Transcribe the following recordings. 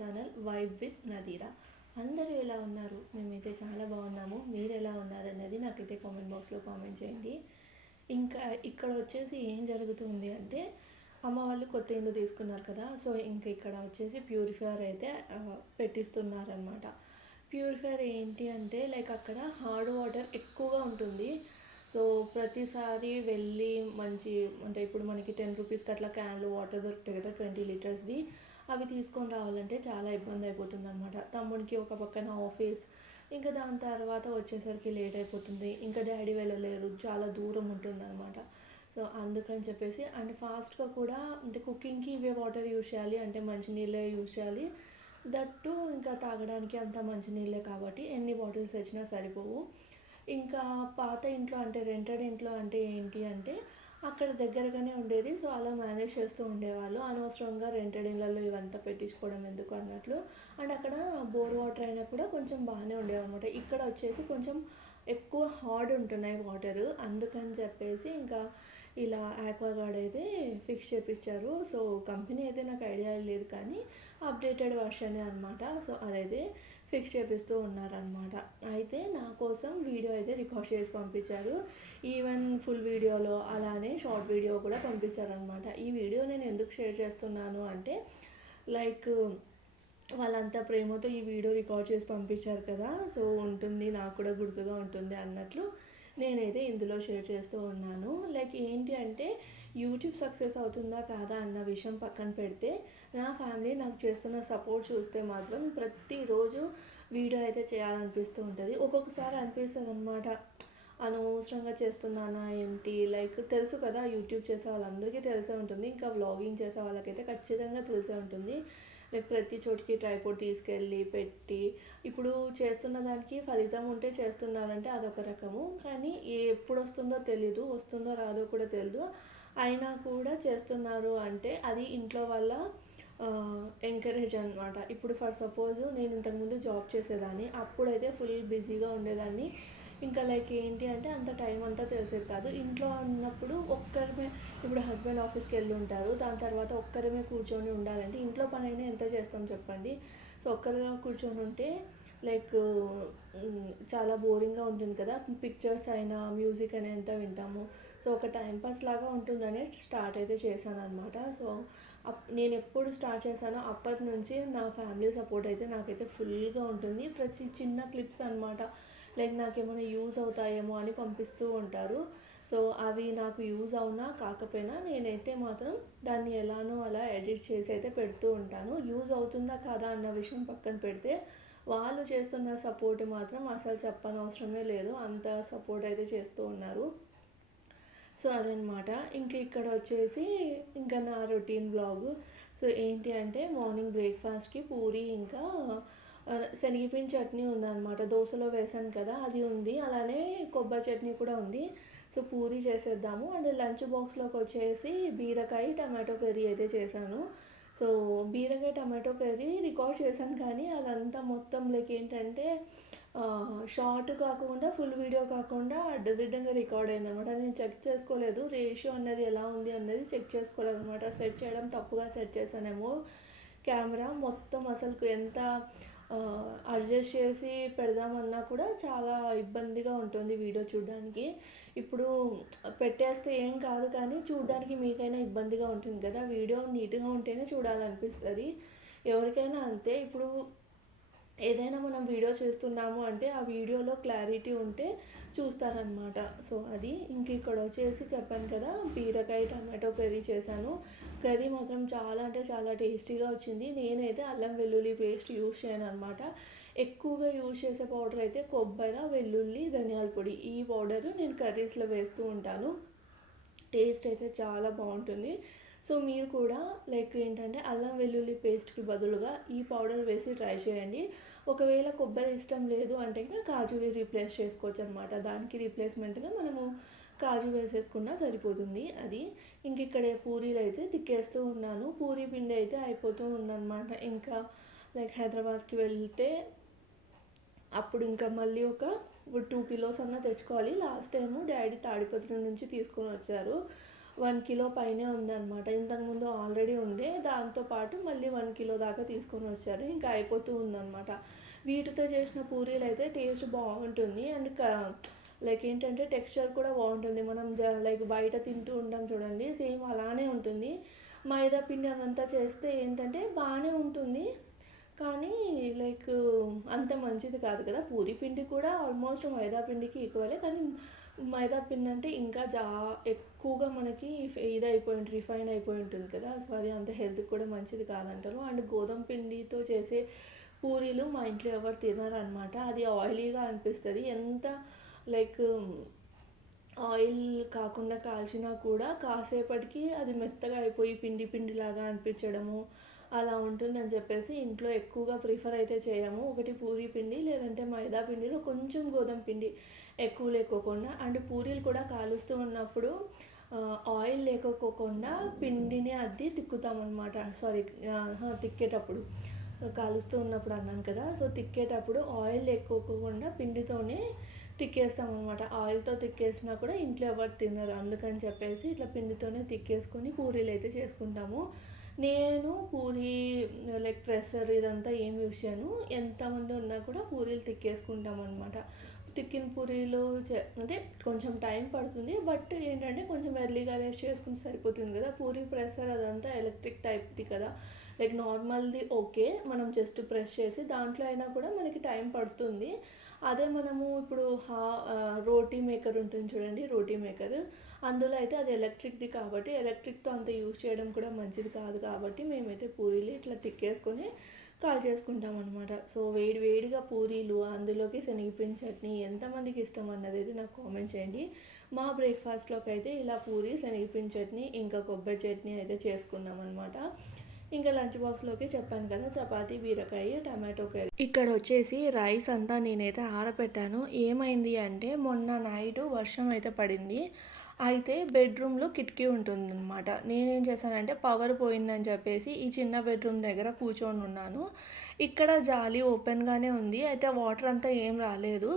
Channel vibe with Nadira. అందరూ ఎలా ఉన్నారు? మేమైతే చాలా బాగున్నాము. మీరు ఎలా ఉన్నారు అన్నది నాకైతే కామెంట్ బాక్స్లో కామెంట్ చేయండి. ఇంకా ఇక్కడ వచ్చేసి ఏం జరుగుతుంది అంటే అమ్మ వాళ్ళు కొత్త ఇల్లు తీసుకున్నారు కదా సో ఇంకా ఇక్కడ వచ్చేసి ప్యూరిఫైయర్ అయితే పెట్టిస్తున్నారనమాట ప్యూరిఫైయర్ ఏంటి అంటే లైక్ అక్కడ హార్డ్ వాటర్ ఎక్కువగా ఉంటుంది. సో ప్రతిసారి వెళ్ళి మంచి అంటే ఇప్పుడు మనకి టెన్ రూపీస్కి అట్లా క్యాన్లు వాటర్ దొరుకుతాయి కదా ట్వంటీ లీటర్స్వి. అవి తీసుకొని రావాలంటే చాలా ఇబ్బంది అయిపోతుంది అనమాట తమ్ముడికి ఒక పక్కన ఆఫీస్ ఇంకా దాని తర్వాత వచ్చేసరికి లేట్ అయిపోతుంది. ఇంకా డాడీ వెళ్ళలేరు చాలా దూరం ఉంటుంది అనమాట సో అందుకని చెప్పేసి అండ్ ఫాస్ట్గా కూడా అంటే కుకింగ్కి ఇవే వాటర్ యూజ్ చేయాలి అంటే మంచినీళ్ళే యూజ్ చేయాలి. దట్టు ఇంకా తాగడానికి అంత మంచినీళ్ళే కాబట్టి ఎన్ని బాటిల్స్ తెచ్చినా సరిపోవు. ఇంకా పాత ఇంట్లో అంటే రెంటెడ్ ఇంట్లో అంటే ఏంటి అంటే అక్కడ దగ్గరగానే ఉండేది. సో అలా మేనేజ్ చేస్తూ ఉండేవాళ్ళు. అనవసరంగా రెంటెడ్ ఇళ్ళల్లో ఇవంతా పెట్టించుకోవడం ఎందుకు అన్నట్లు. అండ్ అక్కడ బోర్ వాటర్ అయినా కూడా కొంచెం బాగానే ఉండేవి అనమాట ఇక్కడ వచ్చేసి కొంచెం ఎక్కువ హార్డ్ ఉంటున్నాయి వాటర్ అందుకని చెప్పేసి ఇంకా ఇలా ఆక్వాగార్డ్ అయితే ఫిక్స్ చేపించారు సో కంపెనీ అయితే నాకు ఐడియా లేదు కానీ అప్డేటెడ్ వర్షనే అనమాట సో అదైతే ఫిక్స్ చేపిస్తూ ఉన్నారనమాట అయితే నా కోసం వీడియో అయితే రికార్డ్ చేసి పంపించారు. ఈవెన్ ఫుల్ వీడియోలో అలానే షార్ట్ వీడియో కూడా పంపించారనమాట ఈ వీడియో నేను ఎందుకు షేర్ చేస్తున్నాను అంటే లైక్ వాళ్ళంతా ప్రేమతో ఈ వీడియో రికార్డ్ చేసి పంపించారు కదా సో ఉంటుంది నాకు కూడా గుర్తుగా ఉంటుంది అన్నట్లు నేనైతే ఇందులో షేర్ చేస్తూ ఉన్నాను. లైక్ ఏంటి అంటే యూట్యూబ్ సక్సెస్ అవుతుందా కాదా అన్న విషయం పక్కన పెడితే నా ఫ్యామిలీ నాకు చేస్తున్న సపోర్ట్ చూస్తే మాత్రం ప్రతిరోజు వీడియో అయితే చేయాలనిపిస్తూ ఉంటుంది. ఒక్కొక్కసారి అనిపిస్తుంది అనమాట అనవసరంగా చేస్తున్నానా ఏంటి? లైక్ తెలుసు కదా యూట్యూబ్ చేసే వాళ్ళందరికీ తెలిసే ఉంటుంది. ఇంకా వ్లాగింగ్ చేసే వాళ్ళకైతే ఖచ్చితంగా తెలిసే ఉంటుంది. లైక్ ప్రతి చోటికి ట్రైపోర్ట్ తీసుకెళ్ళి పెట్టి ఇప్పుడు చేస్తున్న దానికి ఫలితం ఉంటే చేస్తున్నారంటే అదొక రకము. కానీ ఏ- ఎప్పుడు వస్తుందో తెలీదు వస్తుందో రాదో కూడా తెలియదు అయినా కూడా చేస్తున్నారు అంటే అది ఇంట్లో వల్ల ఎంకరేజ్ అనమాట ఇప్పుడు ఫర్ సపోజ్ నేను ఇంతకుముందు జాబ్ చేసేదాన్ని అప్పుడైతే ఫుల్ బిజీగా ఉండేదాన్ని. ఇంకా లైక్ ఏంటి అంటే అంత టైం అంతా తెలిసేది కాదు. ఇంట్లో ఉన్నప్పుడు ఒక్కరిమే ఇప్పుడు హస్బెండ్ ఆఫీస్కి వెళ్ళి ఉంటారు. దాని తర్వాత ఒక్కరిమే కూర్చొని ఉండాలంటే ఇంట్లో పని అయినా ఎంత చేస్తాం చెప్పండి? సో ఒక్కరిగా కూర్చొని ఉంటే లైక్ చాలా బోరింగ్గా ఉంటుంది కదా. పిక్చర్స్ అయినా మ్యూజిక్ అయినా ఎంత వింటాము. సో ఒక టైం పాస్ లాగా ఉంటుందని స్టార్ట్ అయితే చేశాను అనమాట సో అప్ నేను ఎప్పుడు స్టార్ట్ చేశానో అప్పటి నుంచి నా ఫ్యామిలీ సపోర్ట్ అయితే నాకైతే ఫుల్గా ఉంటుంది. ప్రతి చిన్న క్లిప్స్ అనమాట లైక్ నాకేమైనా యూజ్ అవుతాయేమో అని పంపిస్తూ ఉంటారు. సో అవి నాకు యూజ్ అవునా కాకపోయినా నేనైతే మాత్రం దాన్ని ఎలానో అలా ఎడిట్ చేసి అయితే పెడుతూ ఉంటాను. యూజ్ అవుతుందా కాదా అన్న విషయం పక్కన పెడితే వాళ్ళు చేస్తున్న సపోర్ట్ మాత్రం అసలు చెప్పనవసరమే లేదు. అంత సపోర్ట్ అయితే చేస్తూ ఉన్నారు. సో అదనమాట. ఇంక ఇక్కడ వచ్చేసి ఇంకా నా రొటీన్ బ్లాగ్. సో ఏంటి అంటే మార్నింగ్ బ్రేక్ఫాస్ట్కి పూరి ఇంకా శనగపిండి చట్నీ ఉందన్నమాట. దోశలో వేసాను కదా అది ఉంది. అలానే కొబ్బరి చట్నీ కూడా ఉంది. సో పూరి చేసేద్దాము. అండ్ లంచ్ బాక్స్లోకి వచ్చేసి బీరకాయ టమాటో కర్రీ అయితే చేశాను. సో బీరకాయ టమాటో కర్రీ రికార్డ్ చేశాను కానీ అదంతా మొత్తం లైక్ ఏంటంటే షార్ట్ కాకుండా ఫుల్ వీడియో కాకుండా అడ్డదిడ్డంగా రికార్డ్ అయింది అనమాట నేను చెక్ చేసుకోలేదు. రేషియో అన్నది ఎలా ఉంది అన్నది చెక్ చేసుకోలేదు అనమాట సెట్ చేయడం తప్పుగా సెట్ చేశానేమో. కెమెరా మొత్తం అసలు ఎంత అడ్జస్ట్ చేసి పెడదామన్నా కూడా చాలా ఇబ్బందిగా ఉంటుంది వీడియో చూడడానికి. ఇప్పుడు పెట్టేస్తే ఏం కాదు కానీ చూడడానికి మీకైనా ఇబ్బందిగా ఉంటుంది కదా. వీడియో నీట్గా ఉంటేనే చూడాలనిపిస్తుంది. ఎవరికైనా అంతే. ఇప్పుడు ఏదైనా మనం వీడియో చేస్తున్నాము అంటే ఆ వీడియోలో క్లారిటీ ఉంటే చూస్తారనమాట సో అది ఇంక ఇక్కడ వచ్చేసి చెప్పాను కదా బీరకాయ టమాటో కర్రీ చేశాను. కర్రీ మాత్రం చాలా అంటే చాలా టేస్టీగా వచ్చింది. నేనైతే అల్లం వెల్లుల్లి పేస్ట్ యూస్ చేయను అనమాట ఎక్కువగా యూజ్ చేసే పౌడర్ అయితే కొబ్బరి వెల్లుల్లి ధనియాల పొడి. ఈ పౌడర్ నేను కర్రీస్లో వేస్తూ ఉంటాను. టేస్ట్ అయితే చాలా బాగుంటుంది. సో మీరు కూడా లైక్ ఏంటంటే అల్లం వెల్లుల్లి పేస్ట్కి బదులుగా ఈ పౌడర్ వేసి ట్రై చేయండి. ఒకవేళ కొబ్బరి ఇష్టం లేదు అంటే కనుక కాజువి రీప్లేస్ చేసుకోవచ్చు అనమాట దానికి రీప్లేస్మెంట్గా మనము కాజు వేసేసుకున్నా సరిపోతుంది అది. ఇంక ఇక్కడ పూరీలు అయితే తిక్కేస్తూ ఉన్నాను. పూరీ పిండి అయితే అయిపోతూ ఉందన్నమాట. ఇంకా లైక్ హైదరాబాద్కి వెళ్తే అప్పుడు ఇంకా మళ్ళీ ఒక టూ కిలోస్ అన్న తెచ్చుకోవాలి. లాస్ట్ టైము డాడీ తాడిపత్రి నుంచి తీసుకొని వచ్చారు. వన్ కిలో పైనే ఉందన్నమాట. ఇంతకుముందు ఆల్రెడీ ఉండే దాంతోపాటు మళ్ళీ వన్ కిలో దాకా తీసుకొని వచ్చారు. ఇంకా అయిపోతూ ఉందన్నమాట. వీటితో చేసిన పూరీలు అయితే టేస్ట్ బాగుంటుంది. అండ్ క లైక్ ఏంటంటే టెక్స్చర్ కూడా బాగుంటుంది. మనం లైక్ బయట తింటూ ఉంటాం చూడండి సేమ్ అలానే ఉంటుంది. మైదా పిండి అదంతా చేస్తే ఏంటంటే బాగానే ఉంటుంది. కానీ లైక్ అంత మంచిది కాదు కదా. పూరి పిండి కూడా ఆల్మోస్ట్ మైదా పిండికి ఈక్వలే. కానీ మైదా పిండి అంటే ఇంకా జా ఎక్కువగా మనకి ఇది అయిపోయి రిఫైన్ అయిపోయి ఉంటుంది కదా. సో అది అంత హెల్త్కి కూడా మంచిది కాదంటారు. అండ్ గోధుమ పిండితో చేసే పూరీలు మా ఇంట్లో ఎవరు తినరు అనమాట అది ఆయిలీగా అనిపిస్తుంది. ఎంత లైక్ ఆయిల్ కాకుండా కాల్చినా కూడా కాసేపటికి అది మెత్తగా అయిపోయి పిండి పిండిలాగా అనిపించడము అలా ఉంటుందని చెప్పేసి ఇంట్లో ఎక్కువగా ప్రిఫర్ అయితే చేయము. ఒకటి పూరీ పిండి లేదంటే మైదా పిండిలో కొంచెం గోధుమ పిండి ఎక్కువ లేకోకుండా అండ్ పూరీలు కూడా కాలుస్తూ ఉన్నప్పుడు ఆయిల్ లేకపోకుండా పిండిని అద్ది తిక్కుతామన్నమాట. సారీ తిక్కేటప్పుడు. కాలుస్తూ ఉన్నప్పుడు అన్నాను కదా సో తిక్కేటప్పుడు ఆయిల్ లేకోకుండా పిండితోనే తిక్కేస్తామన్నమాట. ఆయిల్తో తిక్కేసినా కూడా ఇంట్లో ఎవరు తినరు. అందుకని చెప్పేసి ఇట్లా పిండితోనే తిక్కేసుకొని పూరీలు అయితే చేసుకుంటాము. నేను పూరి లైక్ ప్రెషర్ ఇదంతా ఏం యూస్ చేయను. ఎంతమంది ఉన్నా కూడా పూరీలు తిక్కేసుకుంటాం అనమాట తిక్కిన పూరీలు అంటే కొంచెం టైం పడుతుంది. బట్ ఏంటంటే కొంచెం ఎర్లీగా రేస్ చేసుకుంటే సరిపోతుంది కదా. పూరి ప్రెషర్ అదంతా ఎలక్ట్రిక్ టైప్ది కదా. లైక్ నార్మల్ది ఓకే మనం జస్ట్ ప్రెస్ చేసి దాంట్లో అయినా కూడా మనకి టైం పడుతుంది. అదే మనము ఇప్పుడు హా రోటీ మేకర్ ఉంటుంది చూడండి రోటీ మేకర్. అందులో అయితే అది ఎలక్ట్రిక్ది కాబట్టి ఎలక్ట్రిక్తో అంత యూజ్ చేయడం కూడా మంచిది కాదు కాబట్టి మేమైతే పూరీలు ఇట్లా తిక్కేసుకొని కాల్ చేసుకుంటాం అనమాట సో వేడి వేడిగా పూరీలు అందులోకి శనగపిండి చట్నీ ఎంతమందికి ఇష్టం అన్నది అయితే నాకు కామెంట్ చేయండి. మా బ్రేక్ఫాస్ట్లోకి అయితే ఇలా పూరి శనగపిండి చట్నీ ఇంకా కొబ్బరి చట్నీ అయితే చేసుకున్నాం అనమాట ఇంకా లంచ్ బాక్స్లోకి చెప్పాను కదా చపాతీ బీరకాయ టమాటో కర్రీ. ఇక్కడ వచ్చేసి రైస్ అంతా నేనైతే ఆరపెట్టాను. ఏమైంది అంటే మొన్న నైట్ వర్షం అయితే పడింది. అయితే బెడ్రూమ్లో కిటికీ ఉంటుందన్నమాట. నేనేం చేశానంటే పవర్ పోయిందని చెప్పేసి ఈ చిన్న బెడ్రూమ్ దగ్గర కూర్చొని ఉన్నాను. ఇక్కడ జాలి ఓపెన్గానే ఉంది. అయితే వాటర్ అంతా ఏం రాలేదు.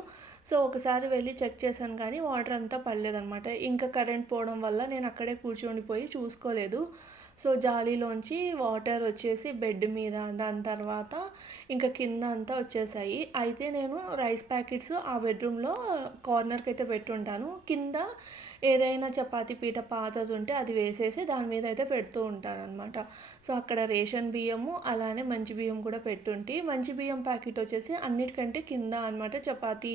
సో ఒకసారి వెళ్ళి చెక్ చేశాను కానీ వాటర్ అంతా పడలేదన్నమాట. ఇంకా కరెంట్ పోవడం వల్ల నేను అక్కడే కూర్చొని చూసుకోలేదు. సో జాలీలోంచి వాటర్ వచ్చేసి బెడ్ మీద దాని తర్వాత ఇంకా కింద అంతా వచ్చేసాయి. అయితే నేను రైస్ ప్యాకెట్స్ ఆ బెడ్రూమ్లో కార్నర్కి అయితే పెట్టుంటాను. కింద ఏదైనా చపాతి పీట పాతది ఉంటే అది వేసేసి దాని మీద అయితే పెడుతూ ఉంటాను అనమాట సో అక్కడ రేషన్ బియ్యము అలానే మంచి బియ్యం కూడా పెట్టుంటి. మంచి బియ్యం ప్యాకెట్ వచ్చేసి అన్నిటికంటే కింద అనమాట చపాతీ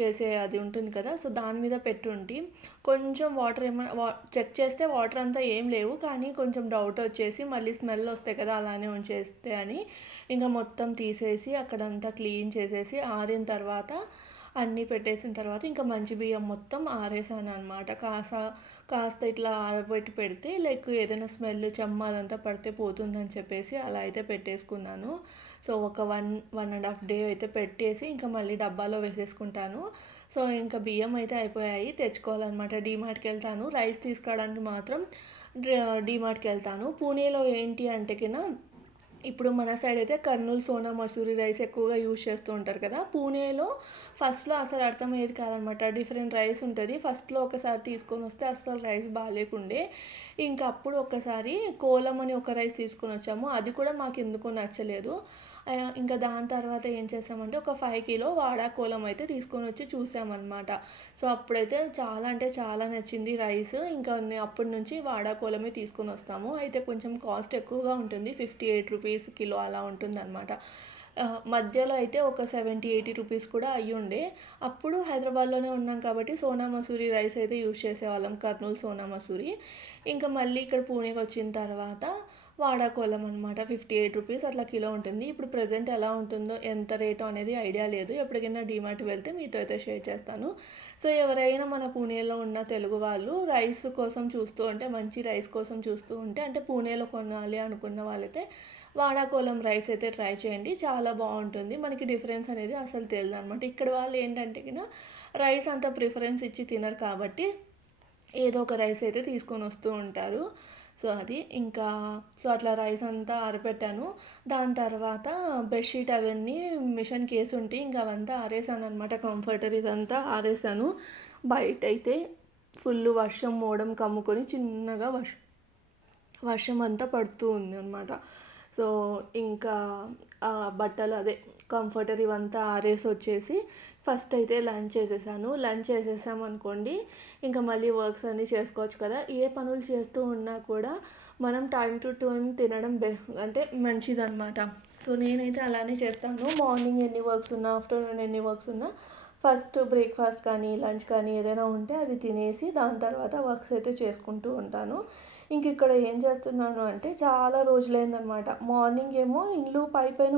చేసే అది ఉంటుంది కదా. సో దాని మీద పెట్టుంటి. కొంచెం వాటర్ ఏమైనా వా చెక్ చేస్తే వాటర్ అంతా ఏం లేవు. కానీ కొంచెం డౌట్ వచ్చేసి మళ్ళీ స్మెల్ వస్తాయి కదా అలానే ఉంచేస్తే అని. ఇంకా మొత్తం తీసేసి అక్కడంతా క్లీన్ చేసేసి ఆరిన తర్వాత అన్నీ పెట్టేసిన తర్వాత ఇంకా మంచి బియ్యం మొత్తం ఆరేసాను అనమాట కాస కాస్త ఇట్లా ఆరబెట్టి పెడితే లైక్ ఏదైనా స్మెల్ చెమ్మ అదంతా పడితే పోతుందని చెప్పేసి అలా అయితే పెట్టేసుకున్నాను. సో ఒక one one and half day అయితే పెట్టేసి ఇంకా మళ్ళీ డబ్బాలో వేసేసుకుంటాను. సో ఇంకా బియ్యం అయితే అయిపోయాయి తెచ్చుకోవాలన్నమాట. డీమార్ట్కి వెళ్తాను. రైస్ తీసుకోవడానికి మాత్రం డీమార్ట్కి వెళ్తాను. పూణేలో ఏంటి అంటే కింద ఇప్పుడు మన సైడ్ అయితే కర్నూలు సోనా మసూరి రైస్ ఎక్కువగా యూజ్ చేస్తూ ఉంటారు కదా. పూణేలో ఫస్ట్లో అసలు అర్థమయ్యేది కాదనమాట. డిఫరెంట్ రైస్ ఉంటుంది. ఫస్ట్లో ఒకసారి తీసుకొని వస్తే అస్సలు రైస్ బాగాలేకుండే ఇంకా అప్పుడు ఒకసారి కోలం అని ఒక రైస్ తీసుకొని వచ్చాము. అది కూడా మాకు ఎందుకో నచ్చలేదు. ఇంకా దాని తర్వాత ఏం చేసామంటే ఒక ఫైవ్ కిలో వాడా కోలం అయితే తీసుకొని వచ్చి చూసామన్నమాట. సో అప్పుడైతే చాలా అంటే చాలా నచ్చింది రైస్ ఇంకా అప్పటి నుంచి వాడా కోలమే తీసుకొని వస్తాము. అయితే కొంచెం కాస్ట్ ఎక్కువగా ఉంటుంది. ఫిఫ్టీ ఎయిట్ రూపీస్ కిలో అలా ఉంటుంది అనమాట మధ్యలో అయితే ఒక సెవెంటీ ఎయిటీ రూపీస్ కూడా అయ్యి ఉండే. అప్పుడు హైదరాబాద్లోనే ఉన్నాం కాబట్టి సోనా మసూరి రైస్ అయితే యూజ్ చేసేవాళ్ళం. కర్నూలు సోనా మసూరి. ఇంకా మళ్ళీ ఇక్కడ పూణేకి వచ్చిన తర్వాత వాడాకోలం అనమాట ఫిఫ్టీ ఎయిట్ రూపీస్ అట్లా కిలో ఉంటుంది. ఇప్పుడు ప్రజెంట్ ఎలా ఉంటుందో ఎంత రేటు అనేది ఐడియా లేదు. ఎప్పటికైనా డిమార్ట్ వెళ్తే మీతో అయితే షేర్ చేస్తాను. సో ఎవరైనా మన పూణేలో ఉన్న తెలుగు వాళ్ళు రైస్ కోసం చూస్తూ ఉంటే మంచి రైస్ కోసం చూస్తూ ఉంటే అంటే పూణేలో కొనాలి అనుకున్న వాళ్ళైతే వాడాకోలం రైస్ అయితే ట్రై చేయండి. చాలా బాగుంటుంది. మనకి డిఫరెన్స్ అనేది అసలు తెలియదు అనమాట ఇక్కడ వాళ్ళు ఏంటంటే రైస్ అంత ప్రిఫరెన్స్ ఇచ్చి తినరు కాబట్టి ఏదో ఒక రైస్ అయితే తీసుకొని వస్తూ ఉంటారు. సో అది ఇంకా సో అట్లా రైస్ అంతా ఆరపెట్టాను దాని తర్వాత బెడ్షీట్ అవన్నీ మిషన్కి వేసి ఉంటే ఇంకా అవంతా ఆరేసాను అనమాట కంఫర్టర్ ఇదంతా ఆరేసాను. బయట అయితే ఫుల్ వర్షం మోడం కమ్ముకొని చిన్నగా వర్షం వర్షం అంతా పడుతూ ఉంది అనమాట సో ఇంకా బట్టలు అదే కంఫర్టర్ ఇవంతా ఆరేసి వచ్చేసి ఫస్ట్ అయితే లంచ్ చేసేసాను. లంచ్ చేసేసాం అనుకోండి ఇంకా మళ్ళీ వర్క్స్ అన్నీ చేసుకోవచ్చు కదా. ఏ పనులు చేస్తూ ఉన్నా కూడా మనం టైం టు టైం తినడం బె అంటే మంచిదన్నమాట. సో నేనైతే అలానే చేస్తాను. మార్నింగ్ ఎన్ని వర్క్స్ ఉన్నా ఆఫ్టర్నూన్ ఎన్ని వర్క్స్ ఉన్నా ఫస్ట్ బ్రేక్ఫాస్ట్ కానీ లంచ్ కానీ ఏదైనా ఉంటే అది తినేసి దాని తర్వాత వర్క్స్ అయితే చేసుకుంటూ ఉంటాను. ఇంక ఇక్కడ ఏం చేస్తున్నాను అంటే చాలా రోజులైందనమాట మార్నింగ్ ఏమో ఇండ్లు పై పైన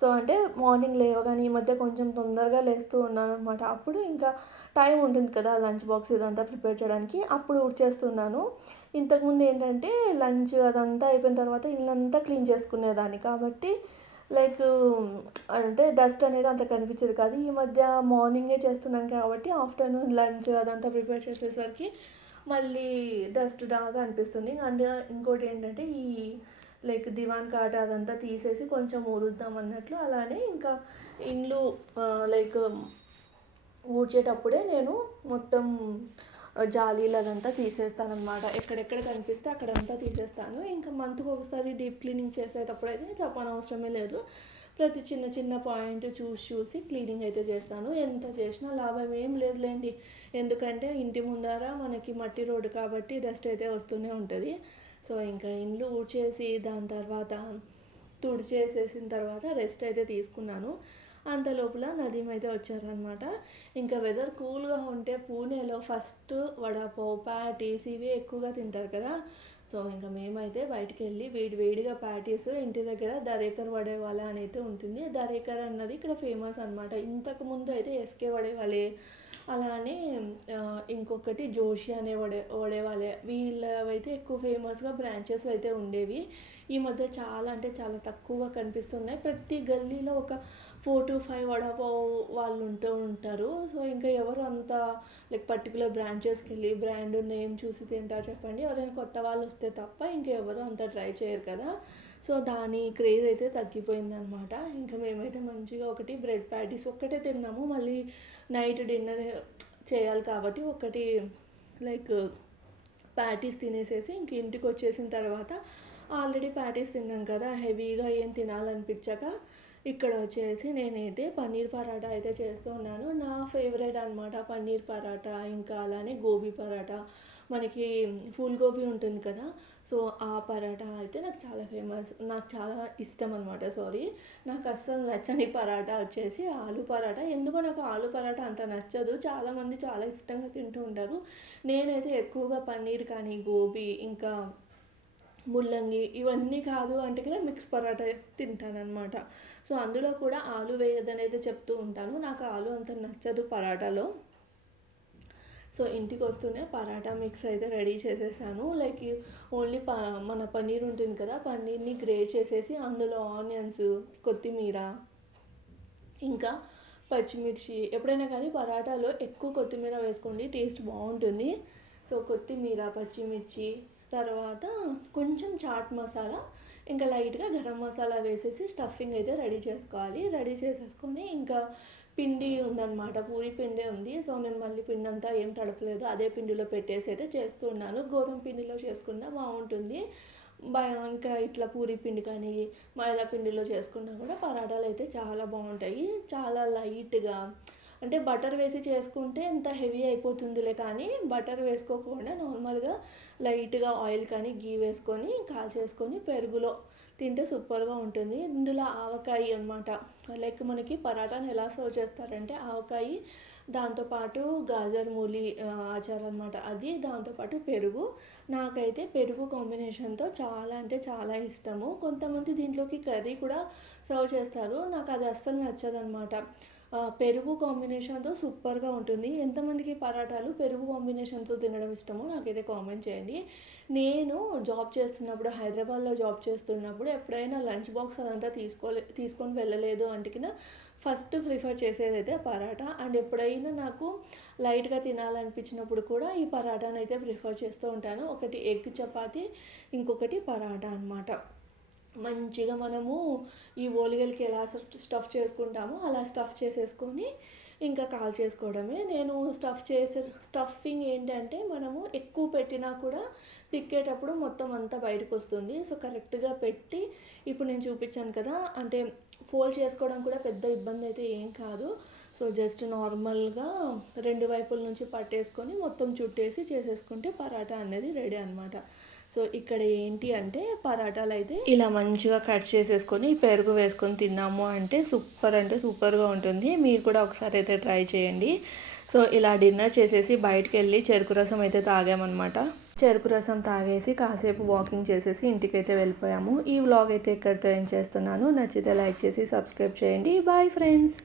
సో అంటే మార్నింగ్ లేవగానే ఈ మధ్య కొంచెం తొందరగా లేస్తూ ఉన్నాను అనమాట అప్పుడు ఇంకా టైం ఉంటుంది కదా లంచ్ బాక్స్ ఇదంతా ప్రిపేర్ చేయడానికి. అప్పుడు చేస్తున్నాను ఇంతకుముందు ఏంటంటే లంచ్ అదంతా అయిపోయిన తర్వాత ఇల్లంతా క్లీన్ చేసుకునేదాన్ని. కాబట్టి లైక్ అంటే డస్ట్ అనేది అంత కనిపించేది కాదు. ఈ మధ్య మార్నింగే చేస్తున్నాను కాబట్టి ఆఫ్టర్నూన్ లంచ్ అదంతా ప్రిపేర్ చేసేసరికి మళ్ళీ డస్ట్ బాగా అనిపిస్తుంది. అండ్ ఇంకోటి ఏంటంటే ఈ లైక్ దివాన్ కాట అదంతా తీసేసి కొంచెం ఊడుద్దాం అన్నట్లు అలానే ఇంకా ఇండ్లు లైక్ ఊడ్చేటప్పుడే నేను మొత్తం జాలీలు అదంతా తీసేస్తాను అనమాట ఎక్కడెక్కడ కనిపిస్తే అక్కడంతా తీసేస్తాను. ఇంకా మంత్కి ఒకసారి డీప్ క్లీనింగ్ చేసేటప్పుడు అయితే చెప్పనవసరమే లేదు. ప్రతి చిన్న చిన్న పాయింట్ చూసి చూసి క్లీనింగ్ అయితే చేస్తాను. ఎంత చేసినా లాభం ఏం లేదులేండి. ఎందుకంటే ఇంటి ముందర మనకి మట్టి రోడ్డు కాబట్టి డస్ట్ అయితే వస్తూనే ఉంటుంది. సో ఇంకా ఇండ్లు ఊడ్చేసి దాని తర్వాత తుడిచేసేసిన తర్వాత రెస్ట్ అయితే తీసుకున్నాను. అంత లోపల నదీం అయితే వచ్చారనమాట ఇంకా వెదర్ కూల్గా ఉంటే పూణేలో ఫస్ట్ వడాపావ్ ప్యాటీస్ ఇవి ఎక్కువగా తింటారు కదా. సో ఇంకా మేమైతే బయటికి వెళ్ళి వేడి వేడిగా ప్యాటీస్ ఇంటి దగ్గర దరేకర్ వడేవాళ్ళ అని అయితే ఉంటుంది. దరేకర్ అన్నది ఇక్కడ ఫేమస్ అనమాట ఇంతకు ముందు అయితే ఎస్కే వడేవాలే అలానే ఇంకొకటి జోషి అనే వడే వడేవాళ్ళే వీళ్ళవైతే ఎక్కువ ఫేమస్గా బ్రాంచెస్ అయితే ఉండేవి. ఈ మధ్య చాలా అంటే చాలా తక్కువగా కనిపిస్తున్నాయి. ప్రతి గల్లీలో ఒక ఫోర్ టు ఫైవ్ వడాపావ్ వాళ్ళు ఉంటూ ఉంటారు. సో ఇంకా ఎవరు అంత లైక్ పర్టికులర్ బ్రాంచెస్కి వెళ్ళి బ్రాండ్ నేమ్ చూసి తింటారు చెప్పండి. ఎవరైనా కొత్త వాళ్ళు వస్తే తప్ప ఇంకెవరు అంత ట్రై చేయరు కదా. సో దాని క్రేజ్ అయితే తగ్గిపోయింది అనమాట ఇంకా మేమైతే మంచిగా ఒకటి బ్రెడ్ ప్యాటీస్ ఒక్కటే తిన్నాము. మళ్ళీ నైట్ డిన్నర్ చేయాలి కాబట్టి ఒకటి లైక్ ప్యాటీస్ తినేసేసి ఇంక ఇంటికి వచ్చేసిన తర్వాత ఆల్రెడీ ప్యాటీస్ తిన్నాం కదా. హెవీగా ఏం తినాలనిపించక ఇక్కడ వచ్చేసి నేనైతే పన్నీర్ పరాటా అయితే చేస్తూ ఉన్నాను. నా ఫేవరెట్ అనమాట పన్నీర్ పరాటా. ఇంకా అలానే గోబీ పరాటా. మనకి ఫుల్ గోబీ ఉంటుంది కదా. సో ఆ పరాటా అయితే నాకు చాలా ఫేమస్ నాకు చాలా ఇష్టం అనమాట సారీ నాకు అస్సలు నచ్చని పరాటా వచ్చేసి ఆలు పరాటా. ఎందుకో నాకు ఆలు పరాటా అంత నచ్చదు. చాలామంది చాలా ఇష్టంగా తింటూ ఉంటారు. నేనైతే ఎక్కువగా పన్నీర్ కానీ గోబీ ఇంకా ముల్లంగి ఇవన్నీ కాదు అంటే కదా మిక్స్ పరాటా తింటానమాట సో అందులో కూడా ఆలు వేయదని అయితే చెప్తూ ఉంటాను. నాకు ఆలు అంత నచ్చదు పరాటాలో. సో ఇంటికి వస్తూనే పరాటా మిక్స్ అయితే రెడీ చేసేసాను. లైక్ ఓన్లీ ప మన పన్నీర్ ఉంటుంది కదా పన్నీర్ని గ్రేట్ చేసేసి అందులో ఆనియన్స్ కొత్తిమీర ఇంకా పచ్చిమిర్చి ఎప్పుడైనా కానీ పరాటాలో ఎక్కువ కొత్తిమీర వేసుకోండి టేస్ట్ బాగుంటుంది. సో కొత్తిమీర పచ్చిమిర్చి తర్వాత కొంచెం చాట్ మసాలా ఇంకా లైట్గా గరం మసాలా వేసేసి స్టఫింగ్ అయితే రెడీ చేసుకోవాలి. రెడీ చేసేసుకొని ఇంకా పిండి ఉందన్నమాట. పూరి పిండి ఉంది. సో నేను మళ్ళీ పిండి అంతా ఏం తడపలేదు. అదే పిండిలో పెట్టేసి అయితే చేస్తున్నాను. గోధుమ పిండిలో చేసుకున్నా బాగుంటుంది. ఇంకా ఇట్లా పూరి పిండి కానీ మైదా పిండిలో చేసుకున్నా కూడా పరాటాలు అయితే చాలా బాగుంటాయి. చాలా లైట్గా అంటే బటర్ వేసి చేసుకుంటే ఎంత హెవీ అయిపోతుందిలే కానీ బటర్ వేసుకోకుండా నార్మల్గా లైట్గా ఆయిల్ కానీ గీ వేసుకొని కాల్చేసుకొని పెరుగులో తింటే సూపర్గా ఉంటుంది. ఇందులో ఆవకాయ అనమాట లైక్ మనకి పరాటాను ఎలా సర్వ్ చేస్తారంటే ఆవకాయ దాంతోపాటు గాజర్ మూలి ఆచారం అనమాట అది దాంతోపాటు పెరుగు. నాకైతే పెరుగు కాంబినేషన్తో చాలా అంటే చాలా ఇష్టము. కొంతమంది దీంట్లోకి కర్రీ కూడా సర్వ్ చేస్తారు. నాకు అది అస్సలు నచ్చదనమాట పెరుగు కాంబినేషన్తో సూపర్గా ఉంటుంది. ఎంతమందికి పరాటాలు పెరుగు కాంబినేషన్తో తినడం ఇష్టమో నాకైతే కామెంట్ చేయండి. నేను జాబ్ చేస్తున్నప్పుడు హైదరాబాద్లో జాబ్ చేస్తున్నప్పుడు ఎప్పుడైనా లంచ్ బాక్స్ అదంతా తీసుకోలే తీసుకొని వెళ్ళలేదు అంటే ఫస్ట్ ప్రిఫర్ చేసేది అయితే పరాటా. అండ్ ఎప్పుడైనా నాకు లైట్గా తినాలనిపించినప్పుడు కూడా ఈ పరాటాను అయితే ప్రిఫర్ చేస్తూ ఉంటాను. ఒకటి ఎగ్ చపాతి ఇంకొకటి పరాటా అనమాట మంచిగా మనము ఈ ఓలిగలకి ఎలా స్టఫ్ చేసుకుంటామో అలా స్టఫ్ చేసేసుకొని ఇంకా కాల్ చేసుకోవడమే. నేను స్టఫ్ చేసే స్టఫింగ్ ఏంటంటే మనము ఎక్కువ పెట్టినా కూడా తిక్కేటప్పుడు మొత్తం అంతా బయటకు వస్తుంది. సో కరెక్ట్గా పెట్టి ఇప్పుడు నేను చూపించాను కదా అంటే ఫోల్డ్ చేసుకోవడం కూడా పెద్ద ఇబ్బంది అయితే ఏం కాదు. సో జస్ట్ నార్మల్గా రెండు వైపుల నుంచి పట్టేసుకొని మొత్తం చుట్టేసి చేసేసుకుంటే పరాటా అనేది రెడీ అనమాట సో ఇక్కడ ఏంటి అంటే పరాటాలు అయితే ఇలా మంచిగా కట్ చేసేసుకొని పెరుగు వేసుకొని తిన్నాము అంటే సూపర్ అంటే సూపర్గా ఉంటుంది. మీరు కూడా ఒకసారి అయితే ట్రై చేయండి. సో ఇలా డిన్నర్ చేసేసి బయటకు వెళ్ళి చెరుకు రసం అయితే తాగామన్నమాట. చెరుకు రసం తాగేసి కాసేపు వాకింగ్ చేసేసి ఇంటికైతే వెళ్ళిపోయాము. ఈ వ్లాగ్ అయితే ఇక్కడితో ఏం చేస్తున్నాను. నచ్చితే లైక్ చేసి సబ్స్క్రైబ్ చేయండి. Bye friends!